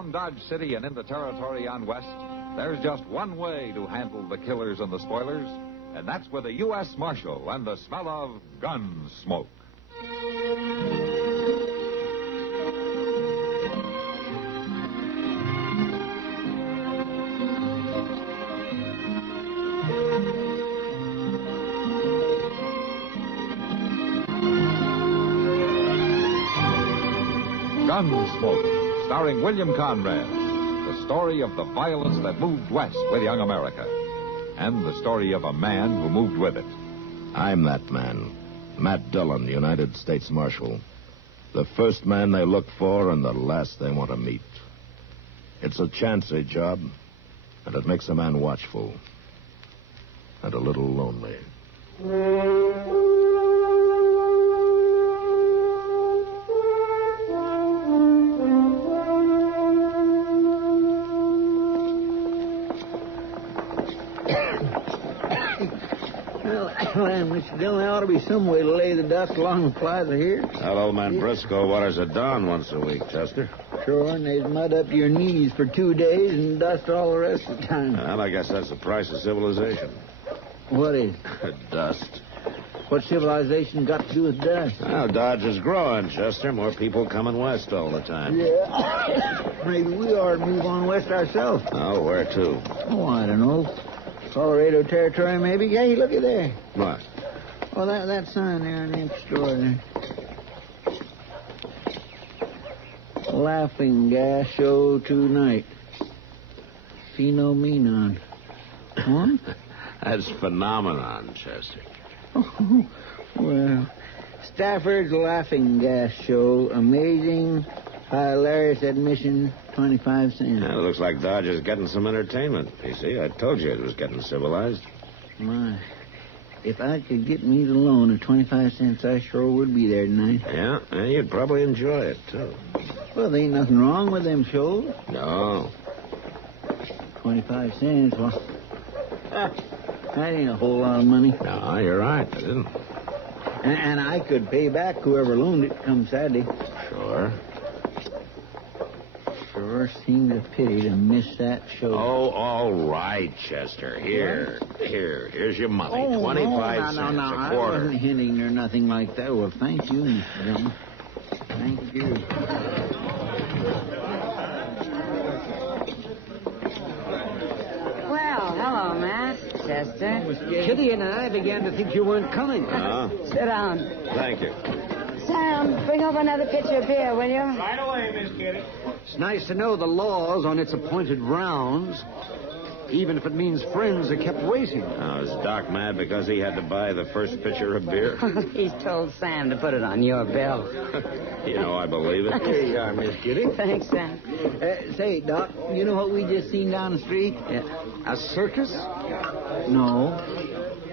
Around Dodge City and in the territory on west, there's just one way to handle the killers and the spoilers, and that's with a U.S. Marshal and the smell of Gunsmoke. Gunsmoke, starring William Conrad. The story of the violence that moved west with young America. And the story of a man who moved with it. I'm that man. Matt Dillon, United States Marshal. The first man they look for and the last they want to meet. It's a chancy job, and it makes a man watchful. And a little lonely. Well, Mr. Dillon, there ought to be some way to lay the dust along the plaza here. That old man Briscoe waters at dawn once a week, Chester. Sure, and there's mud up to your knees for 2 days and dust all the rest of the time. Well, I guess that's the price of civilization. What is? Dust. What's civilization got to do with dust? Well, Dodge is growing, Chester. More people coming west all the time. Yeah. Maybe we ought to move on west ourselves. Oh, where to? Oh, I don't know. Colorado Territory, maybe. Hey, look at there. What? Oh, that sign there next door there. Laughing gas show tonight. Phenomenon. Huh? That's phenomenon, Chester. Oh, well, Stafford's laughing gas show. Amazing, hilarious admission, 25 cents. Well, it looks like Dodge is getting some entertainment. You see, I told you it was getting civilized. My, if I could get me the loan of 25 cents, I sure would be there tonight. Yeah, and you'd probably enjoy it, too. Well, there ain't nothing wrong with them shows. No. 25 cents, well, that ain't a whole lot of money. No, you're right. I didn't. And I could pay back whoever loaned it come Saturday. Sure. Sure seems a pity to miss that show. Oh, all right, Chester. Here's your money. 25 cents, no, a quarter. I wasn't hinting or nothing like that. Well, thank you, Mr. Dillon. Thank you. Well, hello, Matt. Chester. Kitty and I began to think you weren't coming. Sit down. Thank you. Sam, bring over another pitcher of beer, will you? Right away, Miss Kitty. It's nice to know the law's on its appointed rounds, even if it means friends are kept waiting. Now, is Doc mad because he had to buy the first pitcher of beer? He's told Sam to put it on your bill. You know, I believe it. Here you are, Miss Kitty. Thanks, Sam. Say, Doc, you know what we just seen down the street? A circus? No.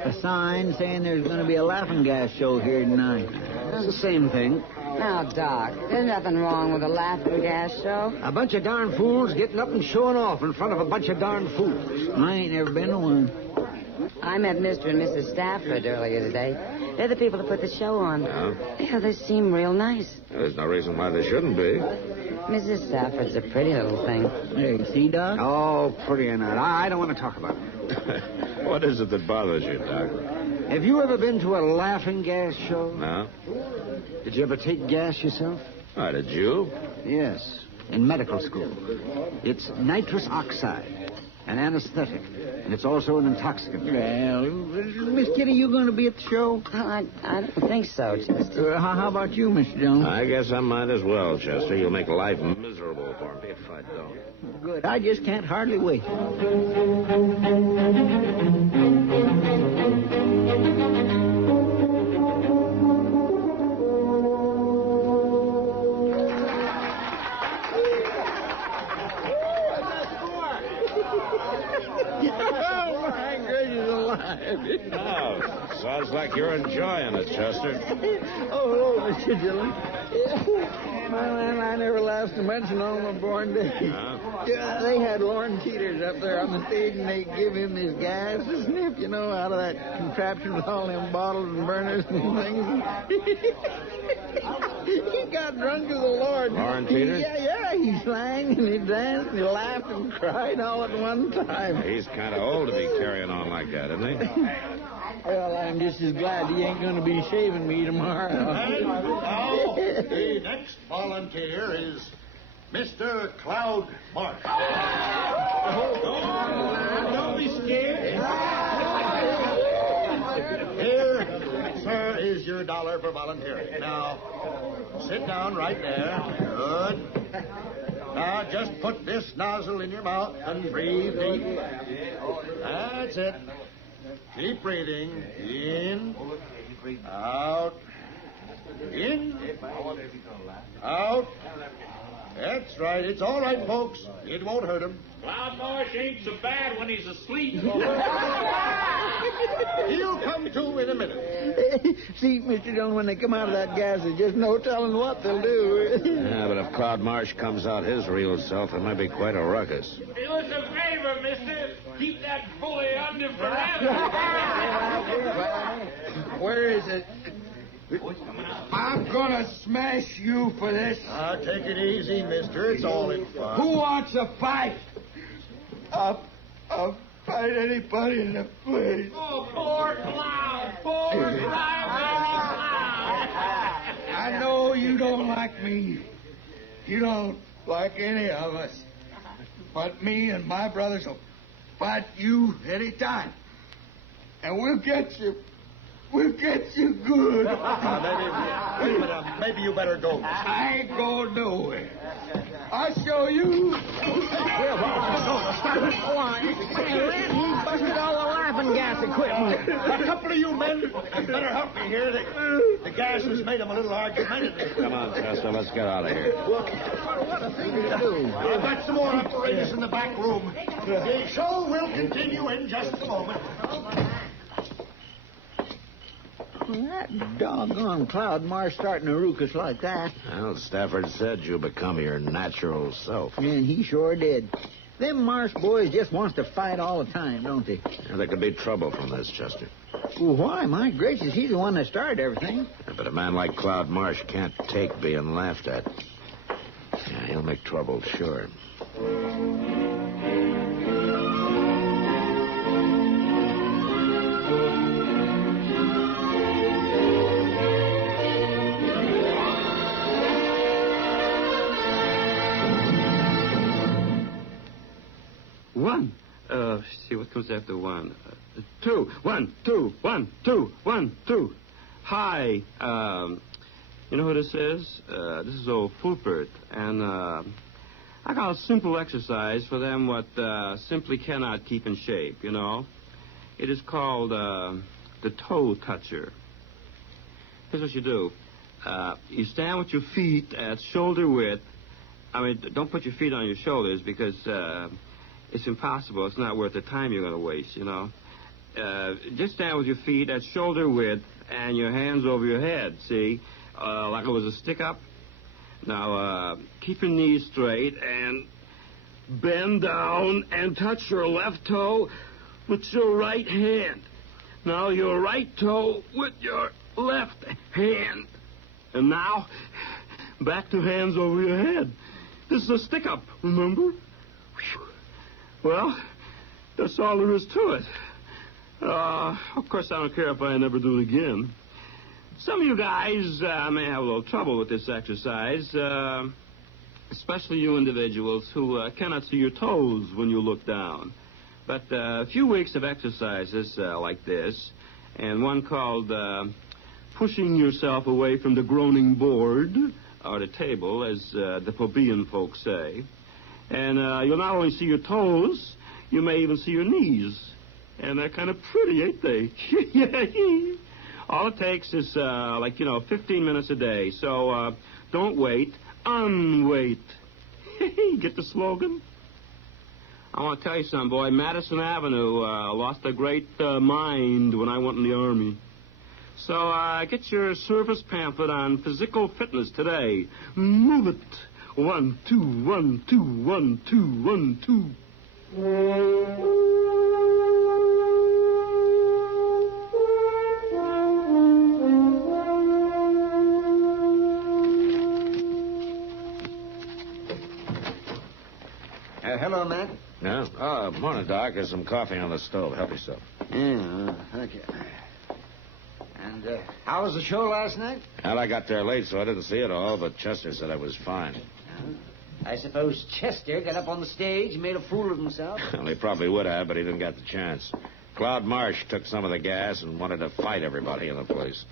A sign saying there's going to be a laughing gas show here tonight. It's the same thing. Now, Doc, there's nothing wrong with a laughing gas show. A bunch of darn fools getting up and showing off in front of a bunch of darn fools. I ain't never been to one. I met Mr. and Mrs. Stafford earlier today. They're the people that put the show on. Yeah, they seem real nice. There's no reason why they shouldn't be. Mrs. Stafford's a pretty little thing. There, you see, Doc? Oh, pretty or not. I don't want to talk about it. What is it that bothers you, Doc? Have you ever been to a laughing gas show? No? Did you ever take gas yourself? Why, did you? Yes, in medical school. It's nitrous oxide, an anesthetic, and it's also an intoxicant. Well, Miss Kitty, you going to be at the show? I don't think so, Chester. How about you, Mr. Jones? I guess I might as well, Chester. You'll make life miserable for me if I don't. Good. I just can't hardly wait. Oh, my gracious alive. Oh, sounds like you're enjoying it, Chester. Oh, hello, Mr. Dillon. Well, I never laughed so much in all my born days. Yeah, they had Lauren Teeters up there on the stage, and they give him this gas to sniff, you know, out of that contraption with all them bottles and burners and things. He got drunk as a lord. Lauren Teeters? Yeah, he sang and he danced and he laughed and cried all at one time. He's kind of old to be carrying on like that, isn't he? Well, I'm just as glad he ain't going to be shaving me tomorrow. And now, the next volunteer is Mr. Cloud Marsh. Don't be scared. Here, sir, is your $1 for volunteering. Now, sit down right there. Good. Now, just put this nozzle in your mouth and breathe deep. That's it. Keep breathing. In. Out. In. Out. That's right. It's all right, folks. It won't hurt him. Cloud Marsh ain't so bad when he's asleep. He'll come to in a minute. See, Mr. Dillon, when they come out of that gas, there's just no telling what they'll do. Yeah, but if Cloud Marsh comes out his real self, it might be quite a ruckus. Do us a favor, mister. Keep that bully under forever. Where is it? I'm gonna smash you for this. Now, take it easy, mister. It's all in fun. Who wants a fight? I'll fight anybody in the place. Oh, poor Cloud. Poor Cloud. I know you don't like me. You don't like any of us. But me and my brothers will fight you anytime. And we'll get you. We'll get you good. Maybe you better go. I ain't going nowhere. I'll show you. Go on. He busted all the laughing gas equipment. A couple of you men better help me here. The gas has made him a little argumentative. Come on, Chester, let's get out of here. What a thing to do. I've got some more apparatus in the back room. The show will continue in just a moment. That doggone Cloud Marsh starting to rookus like that. Well, Stafford said you become your natural self. And he sure did. Them Marsh boys just wants to fight all the time, don't they? Yeah, there could be trouble from this, Chester. Well, why? My gracious, he's the one that started everything. Yeah, but a man like Cloud Marsh can't take being laughed at. Yeah, he'll make trouble, sure. One. See what comes after one. Two. 1, 2, 1, 2, 1, 2. Hi. You know who this is? This is old Fulford. And I got a simple exercise for them what simply cannot keep in shape, you know. It is called the toe toucher. Here's what you do. You stand with your feet at shoulder width. I mean, don't put your feet on your shoulders because it's impossible. It's not worth the time you're going to waste, you know. Just stand with your feet at shoulder width and your hands over your head, see? Like it was a stick-up. Now, keep your knees straight and bend down and touch your left toe with your right hand. Now, your right toe with your left hand. And now, back to hands over your head. This is a stick-up, remember? Well, that's all there is to it. Of course, I don't care if I never do it again. Some of you guys may have a little trouble with this exercise, especially you individuals who cannot see your toes when you look down. But a few weeks of exercises like this, and one called pushing yourself away from the groaning board, or the table, as the plebeian folks say. And you'll not only see your toes, you may even see your knees. And they're kind of pretty, ain't they? All it takes is, 15 minutes a day. So don't wait, unwait. Get the slogan? I want to tell you something, boy. Madison Avenue lost a great mind when I went in the Army. So get your service pamphlet on physical fitness today. Move it. 1, 2, 1, 2, 1, 2, 1, 2. Hello, Matt. No? Oh, morning, Doc. There's some coffee on the stove. Help yourself. Yeah, okay. And how was the show last night? Well, I got there late, so I didn't see it all, but Chester said I was fine. I suppose Chester got up on the stage and made a fool of himself. Well, he probably would have, but he didn't get the chance. Cloud Marsh took some of the gas and wanted to fight everybody in the place.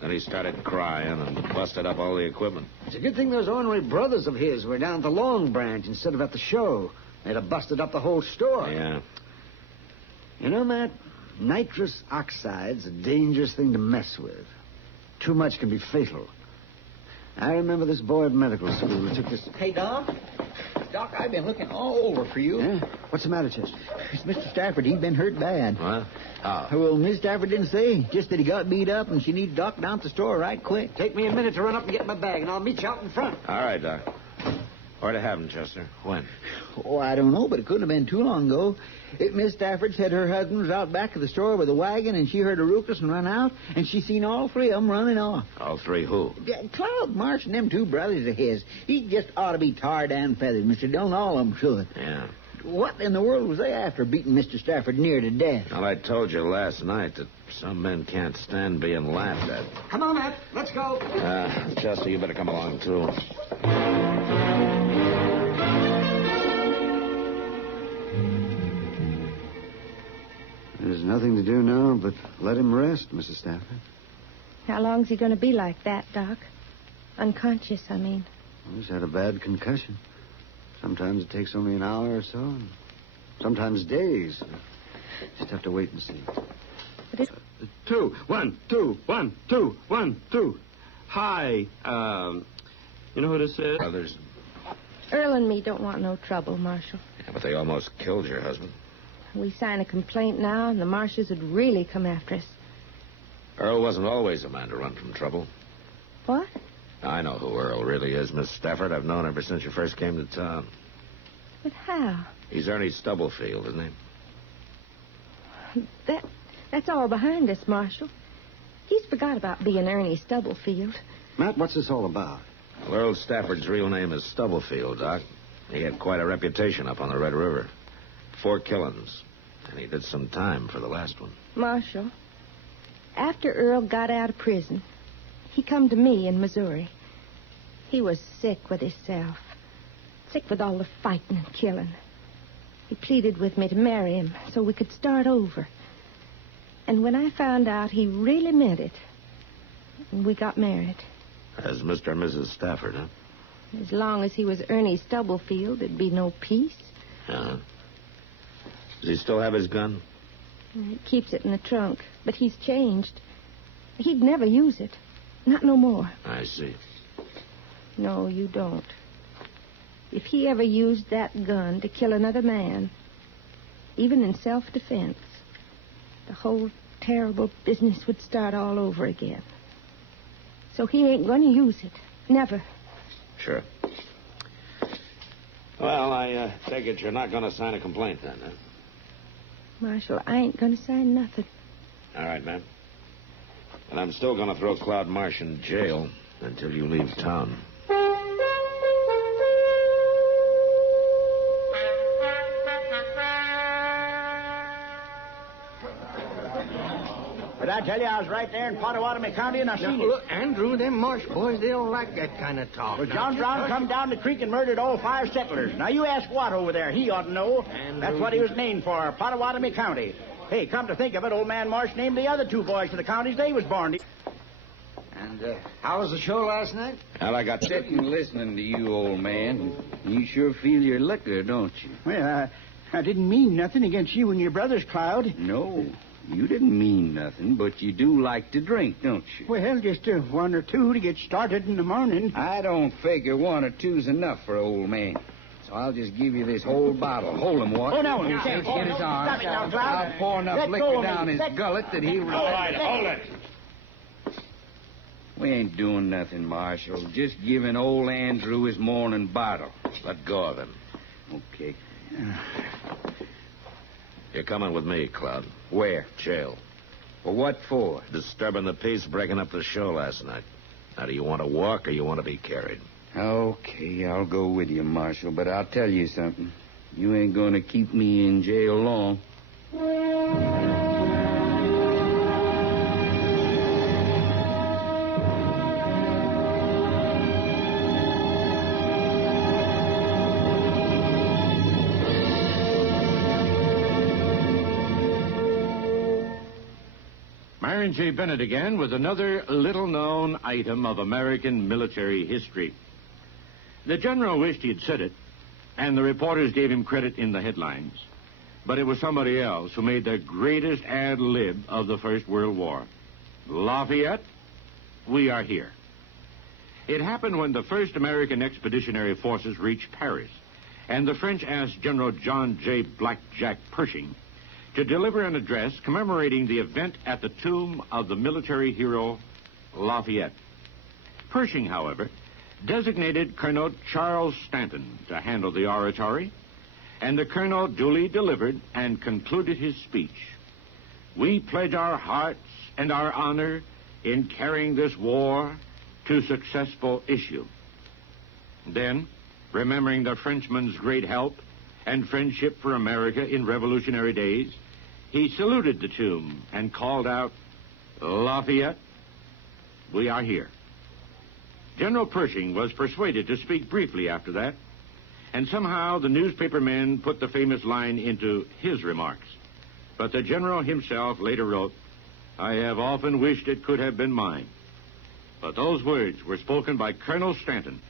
Then he started crying and busted up all the equipment. It's a good thing those ornery brothers of his were down at the Long Branch instead of at the show. They'd have busted up the whole store. Yeah. You know, Matt, nitrous oxide's a dangerous thing to mess with. Too much can be fatal. I remember this boy at medical school who took this... Hey, Doc. Doc, I've been looking all over for you. Yeah? What's the matter, Chester? It's Mr. Stafford. He's been hurt bad. What? Oh. Well, Miss Stafford didn't say. Just that he got beat up and she needs Doc down at the store right quick. Take me a minute to run up and get my bag, and I'll meet you out in front. All right, Doc. Where to have him, Chester? When? Oh, I don't know, but it couldn't have been too long ago. Miss Stafford said her husband was out back of the store with a wagon, and she heard a ruckus and run out, and she seen all three of them running off. All three who? Cloud Marsh and them two brothers of his. He just ought to be tarred and feathered, Mr. Dillon. All of them should. Yeah. What in the world was they after beating Mr. Stafford near to death? Well, I told you last night that some men can't stand being laughed at. Come on, Matt. Let's go. Chester, you better come along, too. There's nothing to do now but let him rest, Mrs. Stafford. How long's he going to be like that, Doc? Unconscious, I mean. Well, he's had a bad concussion. Sometimes it takes only an hour or so, and sometimes days. Just have to wait and see. But it's... 2, 1, 2, 1, 2, 1, 2. Hi. You know who this is? Brothers. Earl and me don't want no trouble, Marshal. Yeah, but they almost killed your husband. We sign a complaint now, and the Marshes would really come after us. Earl wasn't always a man to run from trouble. What? I know who Earl really is, Miss Stafford. I've known him ever since you first came to town. But how? He's Ernie Stubblefield, isn't he? That's all behind us, Marshal. He's forgot about being Ernie Stubblefield. Matt, what's this all about? Well, Earl Stafford's real name is Stubblefield, Doc. He had quite a reputation up on the Red River. 4 killings. And he did some time for the last one. Marshal, after Earl got out of prison, he come to me in Missouri. He was sick with himself. Sick with all the fighting and killing. He pleaded with me to marry him so we could start over. And when I found out he really meant it, we got married. As Mr. and Mrs. Stafford, huh? As long as he was Ernie Stubblefield, there'd be no peace. Uh-huh. Does he still have his gun? He keeps it in the trunk, but he's changed. He'd never use it. Not no more. I see. No, you don't. If he ever used that gun to kill another man, even in self-defense, the whole terrible business would start all over again. So he ain't going to use it. Never. Sure. Well, I take it you're not going to sign a complaint then, huh? Marshal, I ain't going to sign nothing. All right, ma'am. And I'm still going to throw Cloud Marsh in jail until you leave town. But I tell you, I was right there in Pottawatomie County, and I seen it. Look, Andrew, them Marsh boys, they don't like that kind of talk. Well, John Brown come down the creek and murdered all 5 settlers. Now, you ask Watt over there. He ought to know. That's what he was named for, Pottawatomie County. Hey, come to think of it, old man Marsh named the other 2 boys to the counties they was born to. And how was the show last night? Well, I got... Sitting listening to you, old man. You sure feel your liquor, don't you? Well, I didn't mean nothing against you and your brothers, Cloud. No, you didn't mean nothing, but you do like to drink, don't you? Well, just 1 or 2 to get started in the morning. I don't figure 1 or 2's enough for an old man. So I'll just give you this whole bottle. Hold him, Watt. Oh, no, you can't. Get his arm. Stop it now, Cloud. I'll pour enough Let go liquor of me. down his gullet that he'll... All right, hold it. We ain't doing nothing, Marshal. Just giving old Andrew his morning bottle. Let go of him. Okay. You're coming with me, Cloud. Where? Jail. Well, what for? Disturbing the peace, breaking up the show last night. Now, do you want to walk or you want to be carried? Okay, I'll go with you, Marshal, but I'll tell you something. You ain't going to keep me in jail long. Myron J. Bennett again with another little-known item of American military history. The general wished he had said it, and the reporters gave him credit in the headlines. But it was somebody else who made the greatest ad lib of the First World War. Lafayette, we are here. It happened when the first American expeditionary forces reached Paris, and the French asked General John J. Blackjack Pershing to deliver an address commemorating the event at the tomb of the military hero Lafayette. Pershing, however, designated Colonel Charles Stanton to handle the oratory, and the colonel duly delivered and concluded his speech. We pledge our hearts and our honor in carrying this war to successful issue. Then, remembering the Frenchman's great help and friendship for America in revolutionary days, he saluted the tomb and called out, Lafayette, we are here. General Pershing was persuaded to speak briefly after that, and somehow the newspaper men put the famous line into his remarks. But the general himself later wrote, I have often wished it could have been mine. But those words were spoken by Colonel Stanton,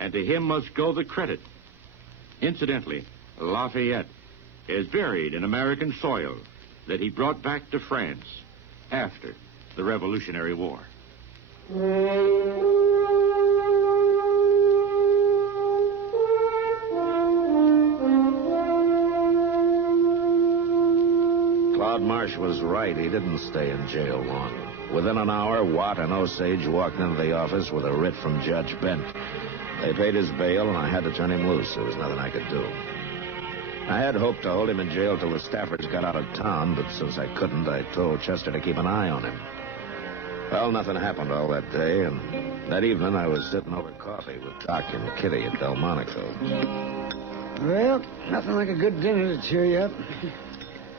and to him must go the credit. Incidentally, Lafayette is buried in American soil that he brought back to France after the Revolutionary War. Claude Marsh was right. He didn't stay in jail long. Within an hour, Watt and Osage walked into the office with a writ from Judge Bent. They paid his bail, and I had to turn him loose. There was nothing I could do. I had hoped to hold him in jail till the Staffords got out of town, but since I couldn't, I told Chester to keep an eye on him. Well, nothing happened all that day, and that evening I was sitting over coffee with Doc and Kitty at Delmonico. Well, nothing like a good dinner to cheer you up.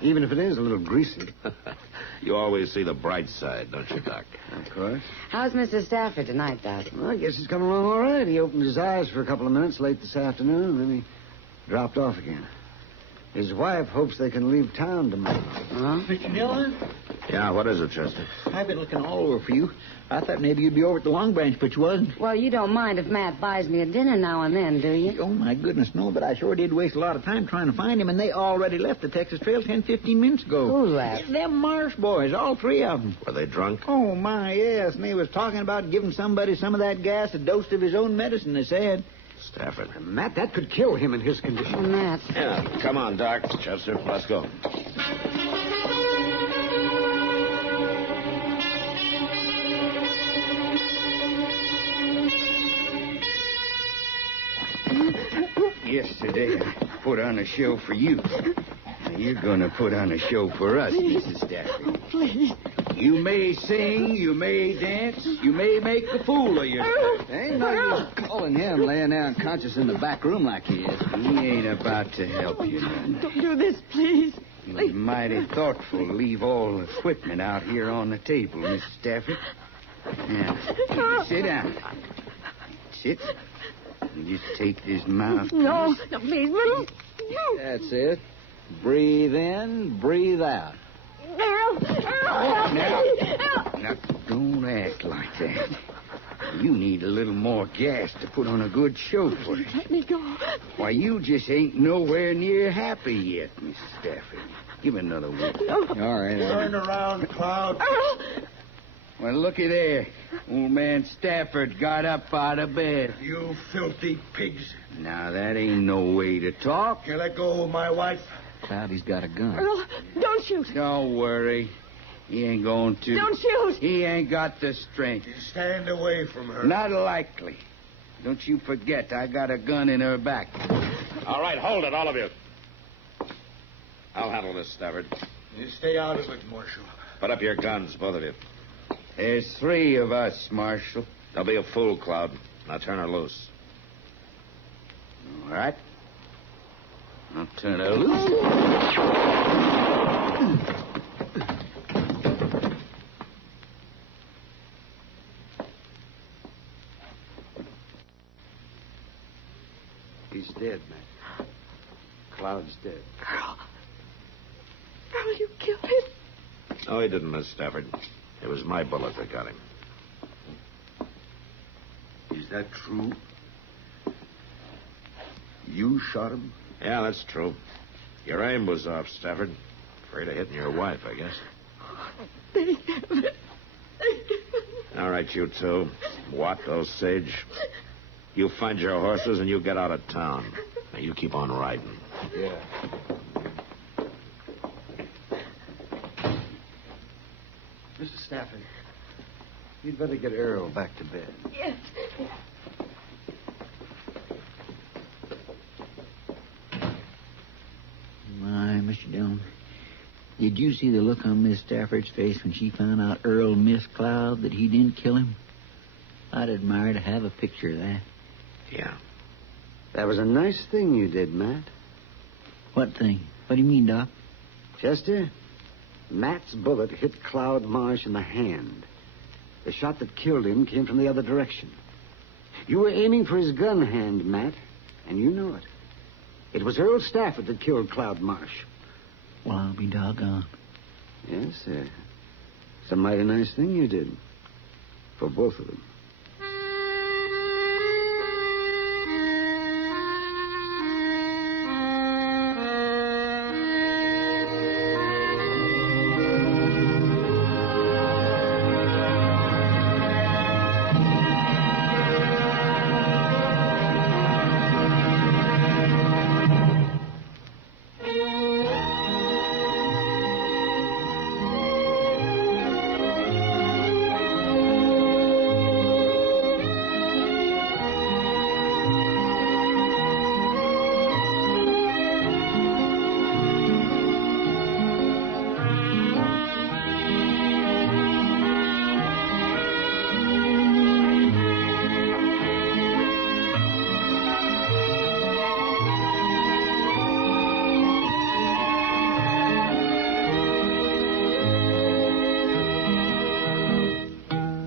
Even if it is a little greasy. You always see the bright side, don't you, Doc? Of course. How's Mr. Stafford tonight, Doc? Well, I guess he's coming along all right. He opened his eyes for a couple of minutes late this afternoon, and then he dropped off again. His wife hopes they can leave town tomorrow. Huh? Mr. Dillon? Yeah, what is it, Chester? I've been looking all over for you. I thought maybe you'd be over at the Long Branch, but you wasn't. Well, you don't mind if Matt buys me a dinner now and then, do you? Oh, my goodness, no, but I sure did waste a lot of time trying to find him, and they already left the Texas Trail 15 minutes ago. Who left? Them Marsh boys, all three of them. Were they drunk? Oh, my, yes, and they was talking about giving somebody some of that gas, a dose of his own medicine, they said. Stafford. Matt, that could kill him in his condition. Oh, Matt. Yeah, come on, Doc. Chester, let's go. Yesterday, I put on a show for you. Now you're going to put on a show for us, Mrs. Stafford. Please. You may sing, you may dance, you may make a fool of yourself. Ain't no use calling him laying there unconscious in the back room like he is. He ain't about to help you none. Don't do this, please. He was mighty thoughtful to leave all the equipment out here on the table, Mrs. Stafford. Now, sit down. Sit. You just take this mouthpiece. No, please. That's it. Breathe in, breathe out. Now, don't act like that. You need a little more gas to put on a good show for you. Let me go. Why, you just ain't nowhere near happy yet, Mrs. Stafford. Give it another whip. No. All right. Turn around, Cloud. Well, looky there. Old man Stafford got up out of bed. You filthy pigs. Now, that ain't no way to talk. You let go of my wife. Cloudy's got a gun. Earl, don't shoot. Don't worry. He ain't going to. Don't shoot. He ain't got the strength. You stand away from her. Not likely. Don't you forget, I got a gun in her back. All right, hold it, all of you. I'll handle this, Stafford. You stay out of it, Marshal. Put up your guns, both of you. There's 3 of us, Marshal. Don't be a fool, Cloud. Now turn her loose. All right. I'll turn her loose. He's dead, man. Cloud's dead. Earl, you killed him. No, he didn't, Miss Stafford. It was my bullet that got him. Is that true? You shot him? Yeah, that's true. Your aim was off, Stafford. Afraid of hitting your wife, I guess. They have it. All right, you two. Watt, Osage. You find your horses and you get out of town. Now, you keep on riding. Yeah. Mr. Stafford, you'd better get Earl back to bed. Yes. My, Mr. Dillon, did you see the look on Miss Stafford's face when she found out Earl missed Cloud, that he didn't kill him? I'd admire to have a picture of that. Yeah. That was a nice thing you did, Matt. What thing? What do you mean, Doc? Chester, Matt's bullet hit Cloud Marsh in the hand. The shot that killed him came from the other direction. You were aiming for his gun hand, Matt, and you know it. It was Earl Stafford that killed Cloud Marsh. Well, I'll be doggone. Yes, sir. It's a mighty nice thing you did. For both of them.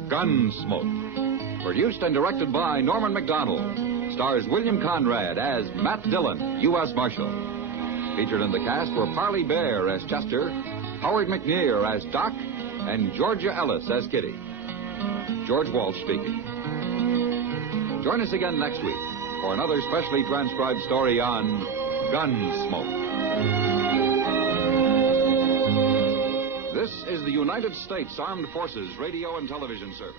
Gunsmoke. Produced and directed by Norman Macdonnell. Stars William Conrad as Matt Dillon, U.S. Marshal. Featured in the cast were Parley Bear as Chester, Howard McNear as Doc, and Georgia Ellis as Kitty. George Walsh speaking. Join us again next week for another specially transcribed story on Gunsmoke. This is the United States Armed Forces Radio and Television Service.